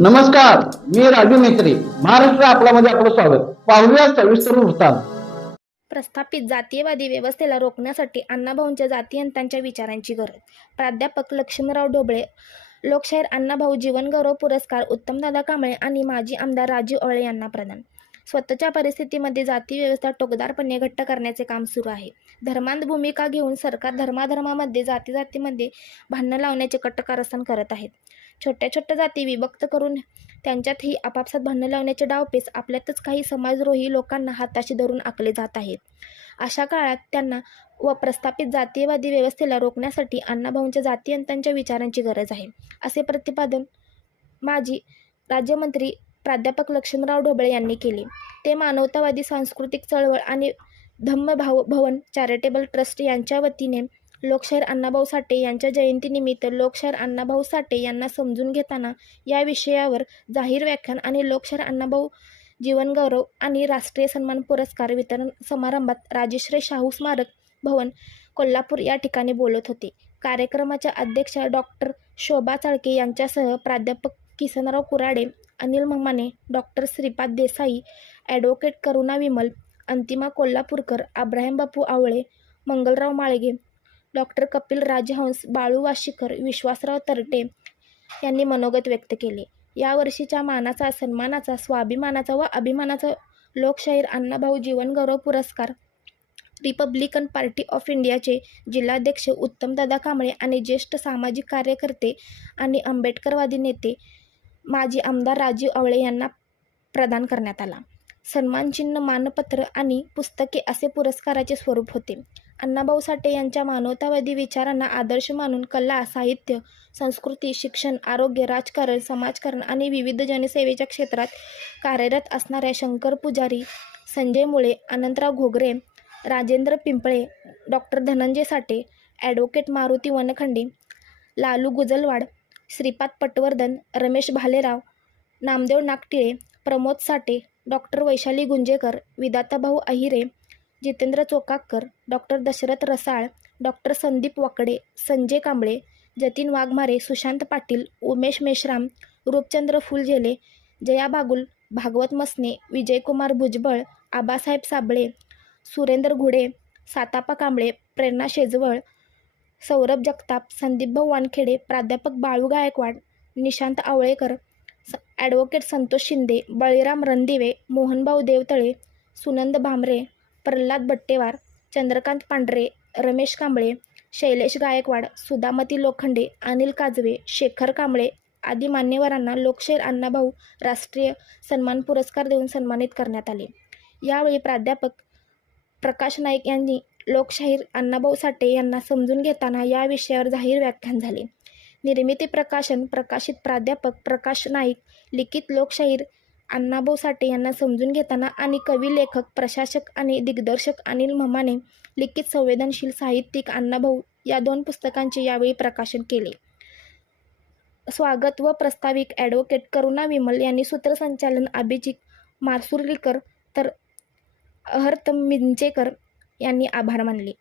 नमस्कार मी राजू मेत्री महाराष्ट्र आपल्यामध्ये आपलं स्वागत. पाहूया सविस्तर वृत्तांत. प्रस्थापित जातीयवादी व्यवस्थेला रोखण्यासाठी अण्णाभाऊंच्या जातीयंतांच्या विचारांची गरज. प्राध्यापक लक्ष्मीराव ढोबळे लोकशाहीर अण्णाभाऊ जीवनगौरव पुरस्कार उत्तमदादा कांबळे आणि माजी आमदार राजू अवळे यांना प्रदान. स्वतःच्या परिस्थितीमध्ये जाती व्यवस्था टोकदारपणे घट्ट करण्याचे काम सुरू आहे. धर्मांध भूमिका घेऊन सरकार धर्माधर्मामध्ये जाती जातीमध्ये भांडणं लावण्याचे कट्टकारस्थान करत आहेत छोट्या छोट्या जाती विभक्त करून त्यांच्यातही आपापसात भांडणं लावण्याचे डावपेच आपल्यातच काही समाजद्रोही लोकांना हाताशी धरून आखले जात आहेत. अशा काळात त्यांना व प्रस्थापित जातीयवादी व्यवस्थेला रोखण्यासाठी अण्णाभाऊंच्या जातीयंतांच्या विचारांची गरज आहे. असे प्रतिपादन माजी राज्यमंत्री प्राध्यापक लक्ष्मणराव ढोबळे यांनी केले. ते मानवतावादी सांस्कृतिक चळवळ आणि धम्म भाव भवन चॅरिटेबल ट्रस्ट यांच्या वतीने लोकशाहीर अण्णाभाऊ साठे यांच्या जयंतीनिमित्त लोकशाहीर अण्णाभाऊ साठे यांना समजून घेताना या विषयावर जाहीर व्याख्यान आणि लोकशाहीर अण्णाभाऊ जीवनगौरव आणि राष्ट्रीय सन्मान पुरस्कार वितरण समारंभात राजेश्री शाहू स्मारक भवन कोल्हापूर या ठिकाणी बोलत होते. कार्यक्रमाच्या अध्यक्षा डॉक्टर शोभा चाळके यांच्यासह प्राध्यापक Kisanrao Kurade Anil Mamane doctor Shripad Desai advocate Karuna Vimal Antima Kolhapurkar Abrahim Bapu Awale Mangalrao Malge doctor Kapil Rajhans Balu Washikar Vishwasrao Tarte यांनी मनोगत व्यक्त केले. यावर्षीच्या मानाचा सन्मानाचा स्वाभिमानाचा व अभिमानाचा लोकशाहीर अण्णाभाऊ जीवनगौरव पुरस्कार रिपब्लिकन पार्टी ऑफ इंडियाचे जिल्हाध्यक्ष उत्तमदादा कांबळे आणि ज्येष्ठ सामाजिक कार्यकर्ते आणि आंबेडकरवादी नेते माजी आमदार राजीव आवळे यांना प्रदान करण्यात आला. सन्मानचिन्ह मानपत्र आणि पुस्तके असे पुरस्काराचे स्वरूप होते. अण्णाभाऊ साठे यांच्या मानवतावादी विचारांना आदर्श मानून कला साहित्य संस्कृती शिक्षण आरोग्य राजकारण समाजकारण आणि विविध जनसेवेच्या क्षेत्रात कार्यरत असणाऱ्या Shankar Pujari Sanjay Mule Anantrao Ghogare Rajendra Pimple doctor Dhananjay Sathe advocate Maruti Wankhade Lalu Gujalwad Shripad Patwardhan Ramesh Bhalerao Namdev Nagtile Pramod Sathe doctor Vaishali Gunjekar Vidatabhau Ahire Jitendra Chokakar doctor Dashrath Rasal doctor Sandeep Wakde Sanjay Kamble Jatin Waghmare Sushant Patil Umesh Meshram Rupchandra Phulzele Jaya Bagul Bhagwat Masne Vijaykumar Bhujbal Abasaheb Sable Surendra Ghude Satappa Kamble Prerna Shejwal Saurabh Jagtap Sandeepbhau Wankhede प्राध्यापक बाळू गायकवाड निशांत आवळेकर स advocate Santosh Shinde Baliram Randive Mohanbhau Devtale Sunand Bhamre Pralhad Battewar Chandrakant Pandhare Ramesh Kamble Shailesh Gaikwad सुदामती Lokhande Anil काजवे शेखर कांबळे आदी मान्यवरांना लोकशाहीर अण्णाभाऊ राष्ट्रीय सन्मान पुरस्कार देऊन सन्मानित करण्यात आले. यावेळी प्राध्यापक प्रकाश नाईक यांनी लोकशाहीर अण्णाभाऊ साठे यांना समजून घेताना या विषयावर जाहीर व्याख्यान झाले. निर्मिती प्रकाशन प्रकाशित प्राध्यापक प्रकाश नाईक लिखित लोकशाहीर अण्णाभाऊ साठे यांना समजून घेताना आणि कवी लेखक प्रशासक आणि दिग्दर्शक अनिल ममाने लिखित संवेदनशील साहित्यिक अण्णाभाऊ या दोन पुस्तकांचे यावेळी प्रकाशन केले. स्वागत व प्रस्ताविक ॲडव्होकेट करुणा विमल यांनी सूत्रसंचालन अभिजित मारसुर्लीकर तर अहर्त मिंचेकर यांनी आभार मानले.